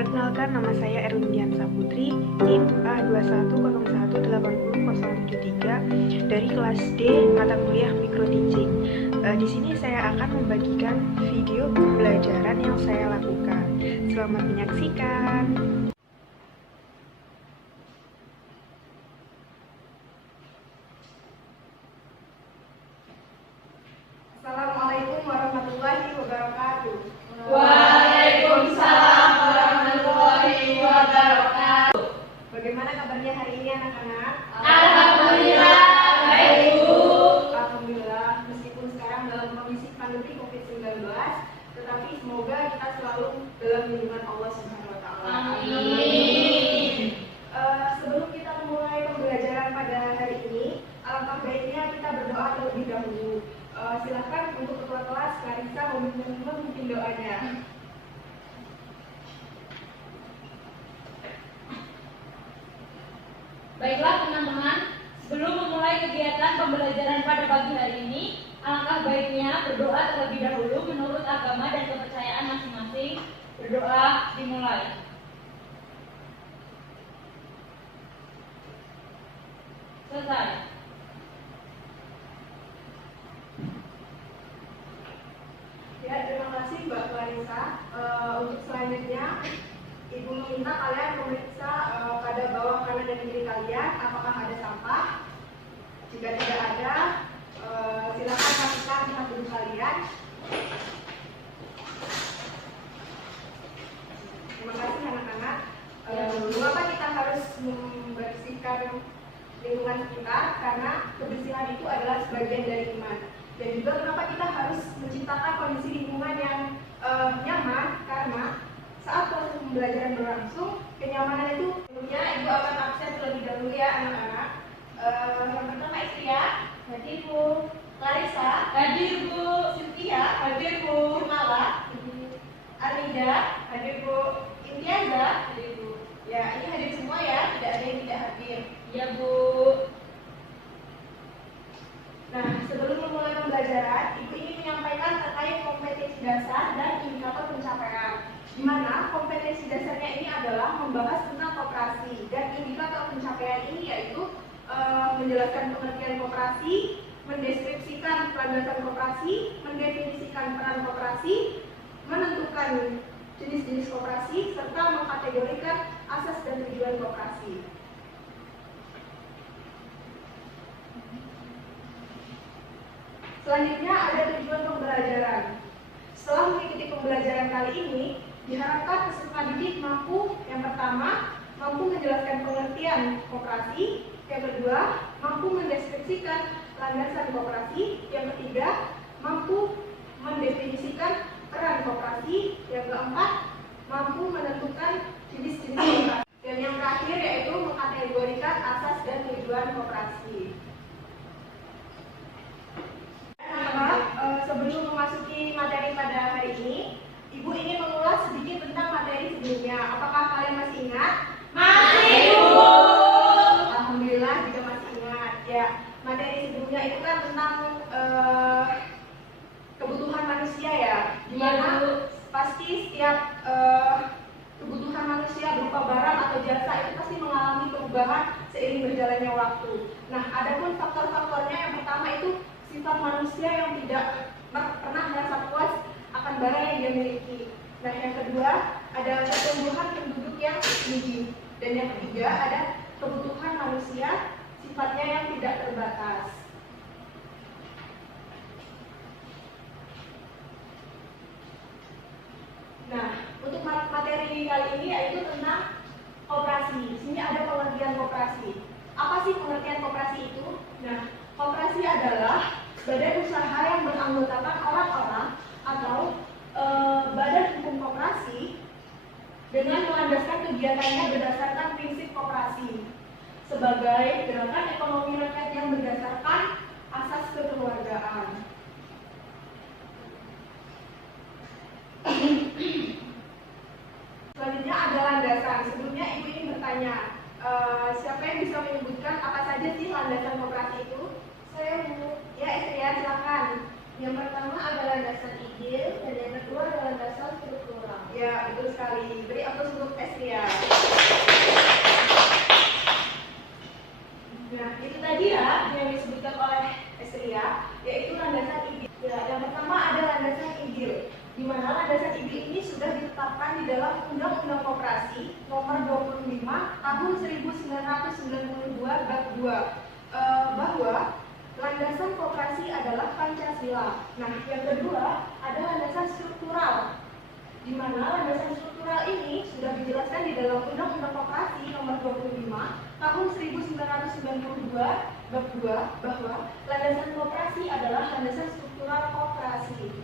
Perkenalkan, nama saya Erlindian Saputri, NIM A21018073 dari kelas D mata kuliah Micro Teaching. Di sini saya akan membagikan video pembelajaran yang saya lakukan. Selamat menyaksikan. Assalamualaikum warahmatullahi wabarakatuh. Waalaikumsalam warahmatullahi wabarakatuh. Bagaimana kabarnya hari ini anak-anak? Alhamdulillah baik, Bu. Alhamdulillah, meskipun sekarang dalam kondisi pandemi COVID-19, tetapi semoga kita selalu dalam lindungan Allah Subhanahu wa taala. Amin. Sebelum kita memulai pembelajaran pada hari ini, alangkah baiknya kita berdoa terlebih dahulu. Silakan untuk ketua kelas Clarissa memimpin doanya. Baiklah teman-teman, sebelum memulai kegiatan pembelajaran pada pagi hari ini, alangkah baiknya berdoa terlebih dahulu menurut agama dan kepercayaan masing-masing. Berdoa dimulai. Selesai. Ya, terima kasih Mbak Clarissa. Untuk selanjutnya, Ibu meminta kalian memeriksa pada bawah kanan dan kiri kalian apakah ada sampah. Jika tidak ada, silakan pastikan tempat duduk kalian. Terima kasih anak-anak. Mengapa kita harus membersihkan lingkungan sekitar? Karena kebersihan itu adalah sebagian dari iman. Dan juga kenapa kita harus menciptakan kondisi lingkungan yang nyaman, karena saat proses pembelajaran berlangsung, kenyamanan itu tentunya Ibu akan absen terlebih dahulu ya anak-anak. Yang pertama Istria, hadir Bu. Clarissa, Hadir, Bu. Cynthia, Hadir, Bu. Jumala, Arida, hadir Bu. Intiaza, Hadir, Bu. ya ini hadir semua ya, tidak ada yang tidak hadir. Ya, Bu. Nah, sebelum memulai pembelajaran, Ibu ingin menyampaikan terkait kompetensi dasar dan indikator pencapaian. Di mana kompetensi dasarnya ini adalah membahas tentang koperasi, dan indikator pencapaian ini yaitu menjelaskan pengertian koperasi, mendeskripsikan landasan koperasi, mendefinisikan peran koperasi, menentukan jenis-jenis koperasi, serta mengkategorikan asas dan tujuan koperasi. Selanjutnya ada tujuan pembelajaran. Setelah mengikuti pembelajaran kali ini, diharapkan peserta didik mampu, yang pertama, mampu menjelaskan pengertian koperasi, yang kedua, mampu mendeskripsikan landasan koperasi, yang ketiga, mampu mendefinisikan peran koperasi, yang keempat, mampu menentukan jenis-jenis koperasi, dan yang terakhir yaitu mengkategorikan asas dan tujuan koperasi. Sebelum memasuki materi pada hari ini, Ibu ingin mengulas sedikit tentang materi sebelumnya. Apakah kalian masih ingat? Masih, Bu. Alhamdulillah juga masih ingat. Ya, materi sebelumnya itu kan tentang kebutuhan manusia ya. Dimana pasti setiap kebutuhan manusia berupa barang atau jasa itu pasti mengalami perubahan seiring berjalannya waktu. Nah, adapun faktor-faktornya yang pertama itu sifat manusia yang tidak pernah merasa puas akan barang yang dia miliki. Nah, yang kedua ada pertumbuhan penduduk yang tinggi, dan yang ketiga ada kebutuhan manusia sifatnya yang tidak terbatas. Nah, untuk materi kali ini yaitu tentang koperasi. Di sini ada pengertian koperasi. Apa sih pengertian koperasi itu? Nah, koperasi adalah badan usaha yang beranggotakan orang-orang atau badan hukum koperasi dengan melandaskan kegiatannya berdasarkan prinsip koperasi sebagai gerakan ekonomi rakyat yang berdasarkan asas kekeluargaan. Selanjutnya ada landasan. Sebelumnya Ibu ingin bertanya, siapa yang bisa menyebutkan apa saja sih landasan koperasi itu? Saya Bu. Ya, Istria, silakan. Yang pertama ada landasan ide dan yang kedua ada landasan struktural. Ya, betul sekali. Beri aplaus untuk Esria. Nah, itu tadi ya yang disebutkan oleh Esria, yaitu landasan ide. Ya, yang pertama ada landasan ide, di mana landasan ide ini sudah ditetapkan di dalam Undang-Undang Koperasi Nomor 25 Tahun 1992 Bab 2 bahwa landasan koperasi adalah Pancasila. Nah, yang kedua ada landasan struktural, di mana landasan struktural ini sudah dijelaskan di dalam Undang-Undang Koperasi Nomor 25 Tahun 1992 Bab 2 bahwa landasan koperasi adalah landasan struktural koperasi.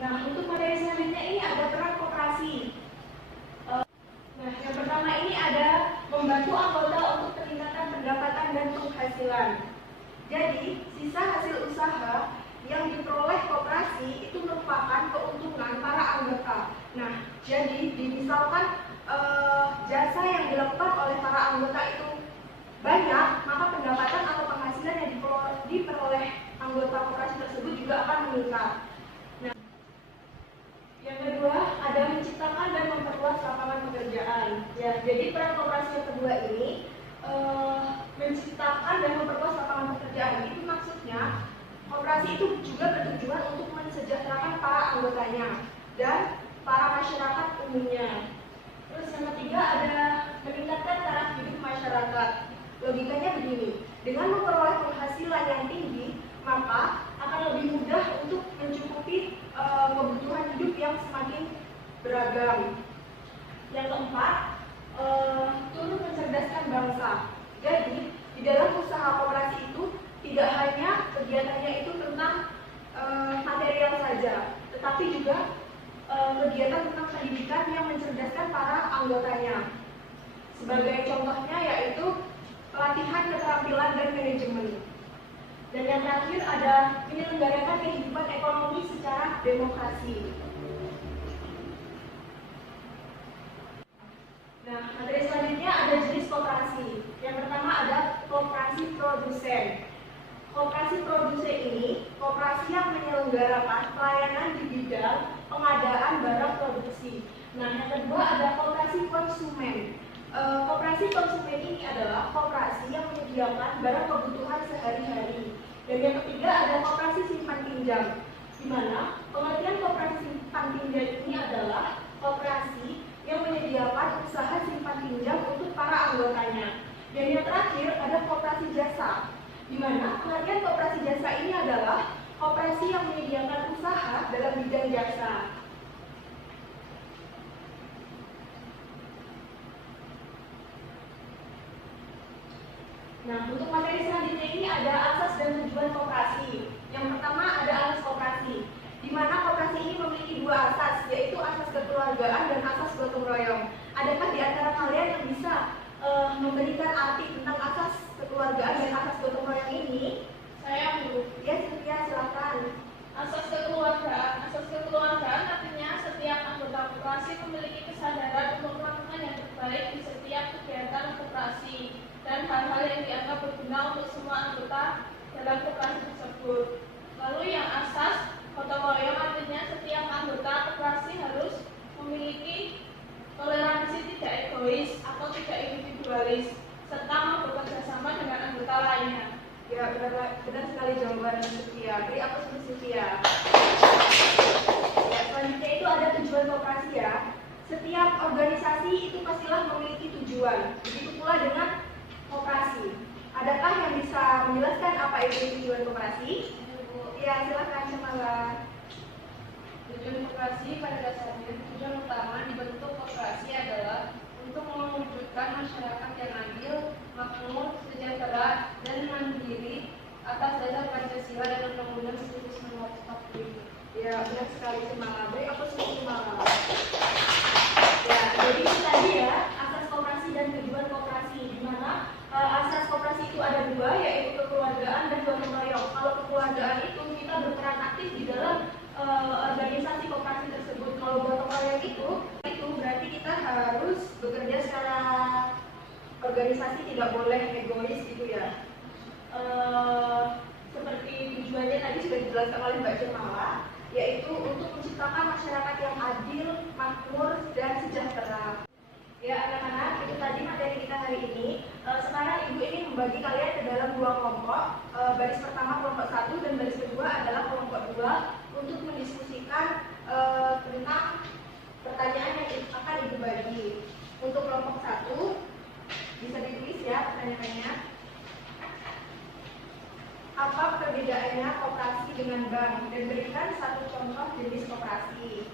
Nah, untuk materi selanjutnya ini ada peran koperasi. Nah, yang pertama ini ada membantu anggota untuk peningkatan pendapatan dan penghasilan. Jadi, sisa hasil usaha yang diperoleh koperasi itu merupakan keuntungan para anggota. Nah, jadi misalkan jasa yang dilakukan oleh para anggota itu banyak, maka pendapatan atau penghasilan yang diperoleh anggota koperasi tersebut juga akan meningkat. Nah, yang kedua ada menciptakan dan memperluas lapangan pekerjaan. Ya, jadi peran koperasi yang kedua ini menciptakan dan memperluas lapangan pekerjaan. Itu maksudnya koperasi itu juga bertujuan untuk mensejahterakan para anggotanya dan para masyarakat umumnya. Terus yang ketiga ada meningkatkan taraf hidup masyarakat. Logikanya begini, dengan memperoleh penghasilan yang tinggi, maka akan lebih mudah untuk mencukupi kebutuhan hidup yang semakin beragam. Yang keempat, turut mencerdaskan bangsa. Jadi, di dalam usaha koperasi itu tidak hanya kegiatannya itu tentang material saja, tetapi juga kegiatan tentang pendidikan yang mencerdaskan para anggotanya. Sebagai contohnya yaitu pelatihan keterampilan dan manajemen. Dan yang terakhir ada menyelenggarakan kehidupan ekonomi secara demokrasi. Nah, materi selanjutnya ada jenis koperasi. Yang pertama ada koperasi produsen. Koperasi produsen ini koperasi yang menyelenggarakan pelayanan di bidang pengadaan barang produksi. Nah, yang kedua ada koperasi konsumen. Koperasi konsumen ini adalah koperasi yang menyediakan barang kebutuhan sehari-hari. Dan yang ketiga ada koperasi simpan pinjam, di mana pengertian koperasi simpan pinjam ini adalah koperasi yang menyediakan usaha simpan pinjam untuk para anggotanya. Dan yang terakhir ada koperasi jasa, di mana pengertian koperasi jasa ini adalah koperasi yang menyediakan usaha dalam bidang jasa. Nah, untuk materi selanjutnya ini ada asas dan tujuan koperasi. Yang pertama ada asas koperasi, di mana koperasi ini memiliki dua asas, yaitu asas kekeluargaan dan asas gotong royong. Adakah di antara kalian yang bisa memberikan arti tentang asas kekeluargaan dan asas gotong royong ini? Saya Bu. Ya, Cynthia, silakan. Asas kekeluargaan artinya setiap anggota koperasi memiliki kesadaran untuk melakukan yang terbaik di setiap kegiatan koperasi dan hal-hal yang dianggap berguna untuk semua anggota dalam koperasi tersebut. Lalu yang asas gotong royong artinya setiap anggota koperasi harus memiliki toleransi tidak egois atau tidak individualis serta mau bekerja sama dengan anggota lainnya. Ya, benar sekali jawaban Sylvia. Beri aplaus untuk Sylvia. Ya, selanjutnya itu ada tujuan koperasi ya. Setiap organisasi itu pastilah memiliki tujuan. Begitu pula dengan koperasi. Adakah yang bisa menjelaskan apa itu tujuan koperasi? Ya, silakan Cemala. Tujuan koperasi pada dasarnya tujuan utama dibentuk koperasi adalah untuk mewujudkan masyarakat yang adil, makmur, sejahtera, dan mandiri atas dasar Pancasila dan Undang-Undang 1945. Ya, benar sekali Cemala. Beri aplaus untuk Cemala. Ya, jadi itu tadi ya asas koperasi dan tujuan koperasi, di mana asas koperasi itu ada dua, yaitu kekeluargaan dan gotong royong. Kalau kekeluargaan itu kita berperan aktif di dalam organisasi koperasi tersebut. Kalau gotong royong itu berarti kita harus bekerja secara organisasi tidak boleh egois gitu ya. Seperti tujuannya tadi sudah dijelaskan oleh Mbak Cemala, yaitu untuk menciptakan masyarakat yang adil, makmur, dan sejahtera. Ya anak-anak, itu tadi materi kita hari ini. Sekarang Ibu ini membagi kalian ke dalam dua kelompok. Baris pertama kelompok 1 dan baris kedua adalah kelompok 2 untuk mendiskusikan tentang pertanyaan yang akan Ibu bagi. Untuk kelompok 1 bisa ditulis ya pertanyaannya. Apa perbedaannya koperasi dengan bank, dan berikan satu contoh jenis koperasi.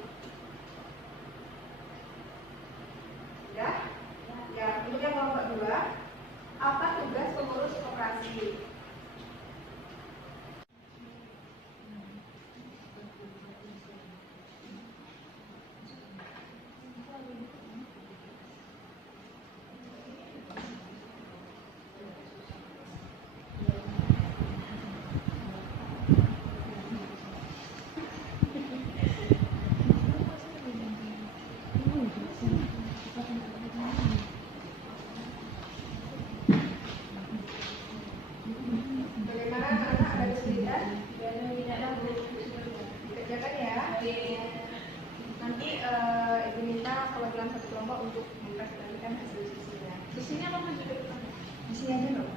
Ya? Ya, untuk yang kelompok 2, apa tugas pengurus koperasi? Bagaimana anak-anak, ada kesulitan? Dikerjakan ya. Nanti Ibu minta kalau dalam satu kelompok untuk mempresentasikan hasil diskusinya. Diskusinya apa maju ke depan? Di sini aja dong.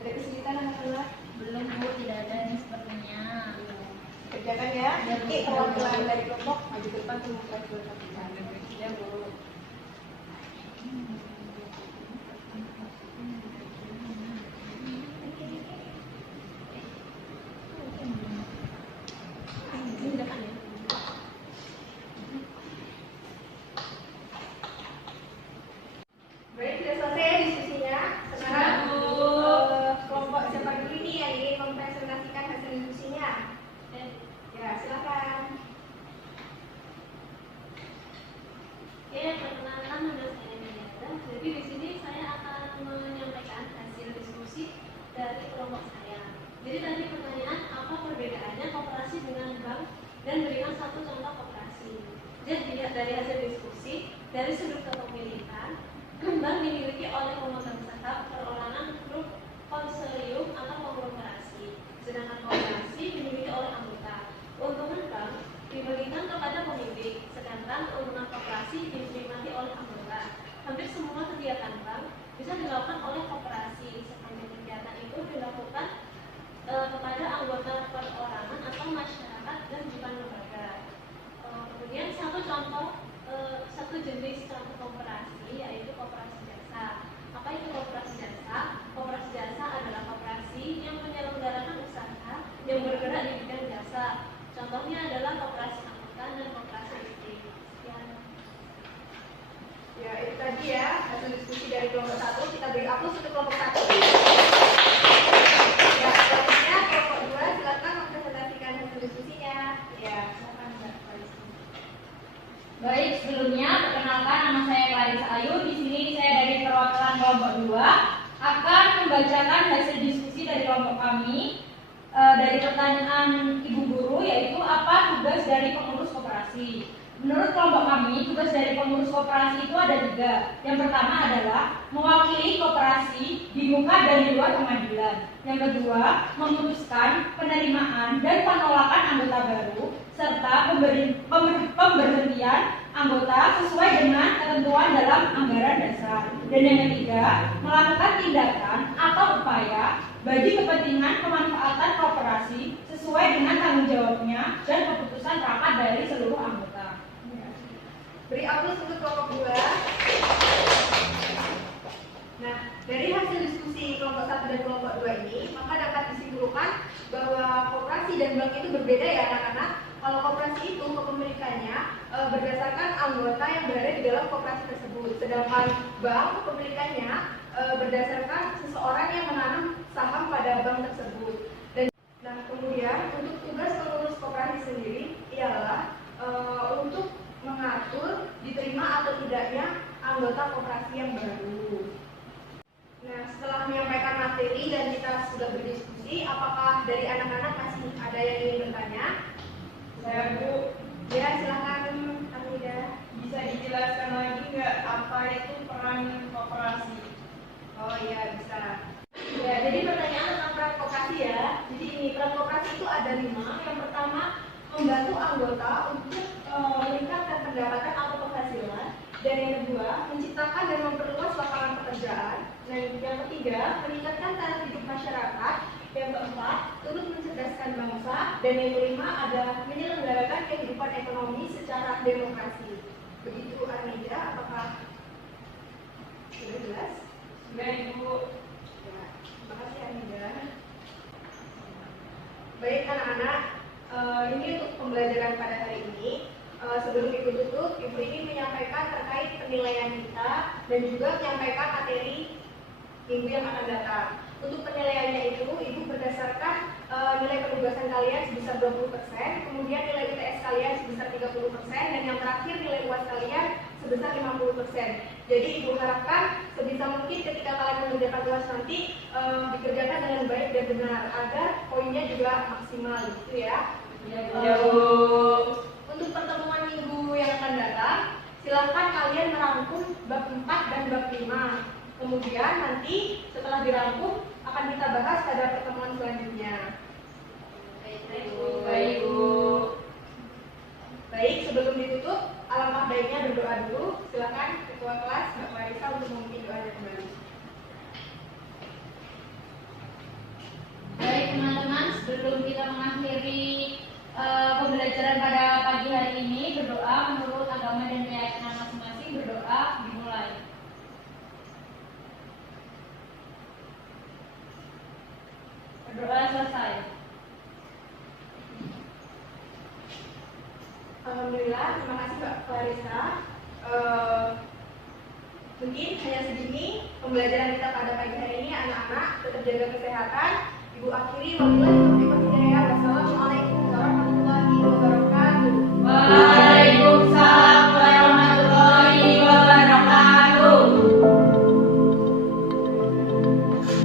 Ada kesulitan anak-anak? Belum Bu, tidak ada yang sepertinya. Kerjakan ya. Nanti perwakilan dari kelompok maju ke depan untuk mempresentasikan. Ya Bu. Baik, sudah selesai diskusinya. Sekarang kelompok siapa dulu ini yang ingin mempresentasikan hasil diskusinya? Ya, silakan. Oke, perkenalkan nama saya Mediata. Jadi di sini saya akan menyampaikan hasil diskusi dari kelompok saya. Jadi tadi pertanyaan apa perbedaannya koperasi dengan bank dan berikan satu contoh koperasi. Jadi dari hasil diskusi dari sudut kepemilikan, bank dimiliki oleh pemegang saham, perorangan, grup, konsilium atau konglomerasi. Sedangkan koperasi dimiliki oleh anggota. Keuntungan bank diberikan kepada pemilik, sedangkan keuntungan koperasi dinikmati oleh anggota. Hampir semua kegiatan bank bisa dilakukan oleh koperasi. Sepanjang kegiatan itu dilakukan kepada anggota perorangan atau masyarakat dan bukan lembaga. Kemudian satu jenis contoh koperasi yaitu koperasi jasa. Apa itu koperasi jasa? Koperasi jasa adalah koperasi yang menyelenggarakan usaha yang bergerak di bidang jasa. Contohnya adalah koperasi angkutan dan koperasi listrik. Sekian. Ya, itu tadi ya hasil diskusi dari kelompok 1. Kita beri aplaus untuk kelompok 1. Ya, selanjutnya kelompok 2 silakan mempresentasikan hasil diskusinya. Ya, silakan Mbak Clarissa. Baik, sebelumnya perkenalkan nama saya Clarissa Ayu. Di sini saya dari perwakilan kelompok 2 akan membacakan hasil diskusi dari kelompok kami. Dari pertanyaan Ibu Guru, yaitu apa tugas dari pengurus koperasi. Menurut kelompok kami, tugas dari pengurus koperasi itu ada 3. Yang pertama adalah mewakili koperasi di muka dan di luar pengadilan. Yang kedua, memutuskan penerimaan dan penolakan anggota baru serta pemberhentian anggota sesuai dengan ketentuan dalam anggaran dasar. Dan yang ketiga, melakukan tindakan atau upaya bagi kepentingan pemanfaatan koperasi sesuai dengan tanggung jawabnya dan keputusan rapat dari seluruh anggota. Beri aplaus untuk kelompok 2. Nah, dari hasil diskusi kelompok 1 dan kelompok 2 ini, maka dapat disimpulkan bahwa koperasi dan bank itu berbeda ya anak-anak. Kalau koperasi itu kepemilikannya berdasarkan anggota yang berada di dalam koperasi tersebut, sedangkan bank kepemilikannya berdasarkan seseorang yang menanam saham pada bank tersebut. Dan nah, kemudian untuk tugas pengurus koperasi sendiri ialah untuk mengatur diterima atau tidaknya anggota koperasi yang baru. Nah, setelah menyampaikan materi dan kita sudah berdiskusi, apakah dari anak-anak masih ada yang ingin bertanya? Saya Bu, Ya, silakan Amida. bisa dijelaskan lagi nggak apa itu Oh iya, bisa. Ya, jadi pertanyaan tentang peran koperasi ya. Jadi ini peran koperasi itu ada 5. Yang pertama, membantu anggota untuk meningkatkan pendapatan atau penghasilan. Dan yang kedua, menciptakan dan memperluas lapangan pekerjaan. Dan yang ketiga, meningkatkan taraf hidup masyarakat. Yang keempat, turut mencerdaskan bangsa. Dan yang kelima, ada menyelenggarakan kehidupan ekonomi secara demokrasi. Begitu Arnida, apakah sudah jelas? Sudah Ibu. Ya, terima kasih Arnida. Baik anak-anak, ini untuk pembelajaran pada hari ini. Sebelum Ibu tutup, Ibu ingin menyampaikan terkait penilaian kita dan juga menyampaikan materi minggu yang akan datang. Untuk penilaiannya itu, Ibu berdasarkan nilai penugasan kalian sebesar 20%, kemudian nilai UTS kalian sebesar 30%, dan yang terakhir nilai UAS kalian sebesar 50%. Jadi Ibu harapkan sebisa mungkin ketika kalian mengerjakan UAS nanti dikerjakan dengan baik dan benar agar poinnya juga maksimal gitu ya. Ya, Bu. Untuk pertemuan minggu yang akan datang, silahkan kalian merangkum bab 4 dan bab 5. Kemudian nanti setelah dirangkum akan kita bahas pada pertemuan selanjutnya. Baik, Bu. Baik, sebelum ditutup, alangkah baiknya berdoa dulu. Silakan Ketua kelas Mbak Marisa untuk memimpin doanya kembali. Baik teman-teman, sebelum kita mengakhiri pembelajaran pada pagi hari ini, berdoa menurut agama dan keyakinan masing-masing. Berdoa dimulai. Berdoa selesai. Alhamdulillah, terima kasih Mbak Clarissa. Mungkin hanya segini pembelajaran kita pada pagi hari ini. Anak-anak tetap jaga kesehatan. Ibu akhiri wabillahi taufiq wal hidayah.